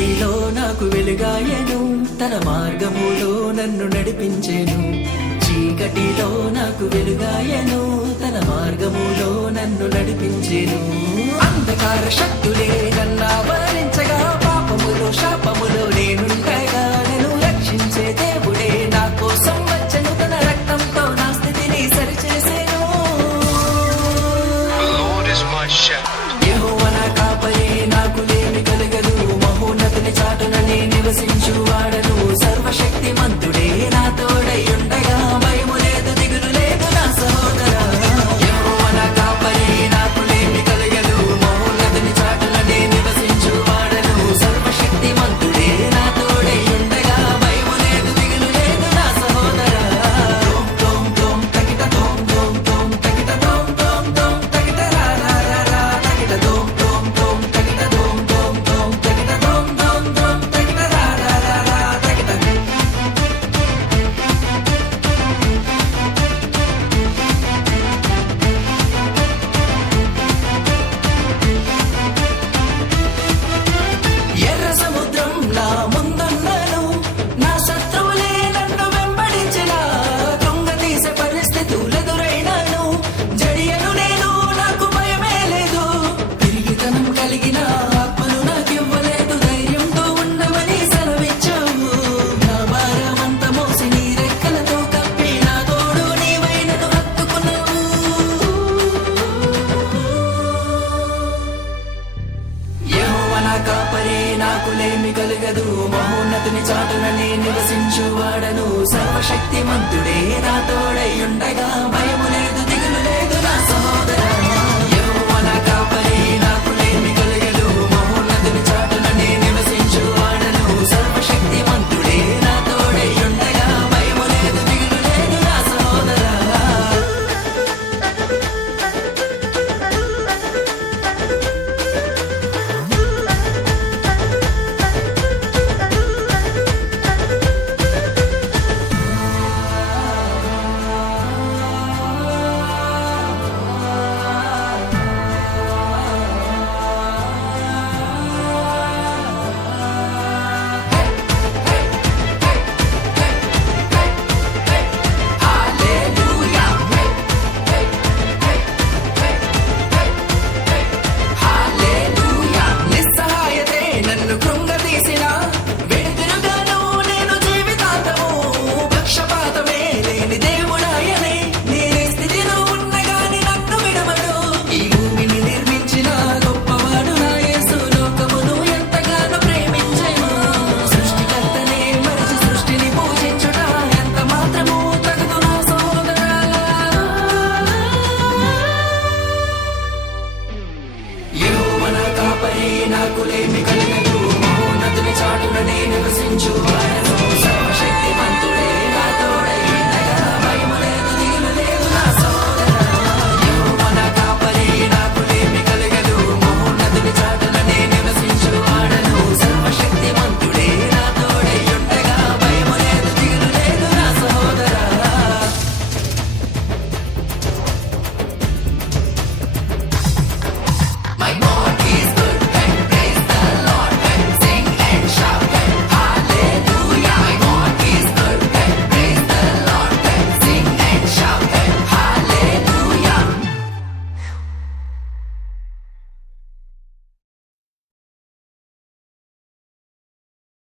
చీకటిలో నాకు వెలుగాయను, తన మార్గములో నన్ను నడిపించెను. చీకటిలో నాకు వెలుగాయను, తన మార్గములో నన్ను నడిపించెను. అంధకార శక్తులే నన్నావరించగా, పాపములో శాపములో నేనుండగా, నన్ను రక్షించే దేవుడే నా కోసం వచ్చెను. తన రక్తంతో నా స్థితిని సరిచేసెను. యెహోవా నా కాపరి, నాకు లేమి కలగదు. మహోన్నతుని చాటున నే నివసించువాడను. సర్వశక్తిమంతుడే నా తోడై ఉండగా, భయము లేదు దిగులు లేదు నా సహోదరా. యెహోవా నా కాపరి, నాకు లేమి కలగదు. మహోన్నతుని చాటున నే నివసించువాడను. సర్వశక్తిమంతుడే నా తోడై ఉండగా, భయము లేదు దిగులు లేదు నా సహోదరా. తోం తోం తకిట తోం తోం తోం తకిట తోం తోం తోం తకిట రా రా రా రా తకిట తోం తోం తోం తకిట తోం తోం తోం తకిట తోం తోం తోం తకిట రా రా రా రా తకిట. ఎర్ర సముద్రం నా ముందున్నను, నా శత్రువులే నన్ను వెంబడించిన. కృంగతీసే పరిస్థితులెదురైనాను, జడియను నేను, నాకు భయమే లేదు. తిరిగితనం కలిగిన ఆత్మను నాకివ్వలేదు, ధైర్యంతో ఉండమని సెలవిచ్చావు. నా భారమంత మోసి నీ రెక్కలతో కప్పి, నా తోడు నీవైనను హత్తుకున్నావు. యెహోవా నా కాపరి, నాకు లేమి కలగదు. మహోన్నతుని చాటున నే నివసించువాడను. సర్వశక్తిమంతుడే నా తోడై ఉండ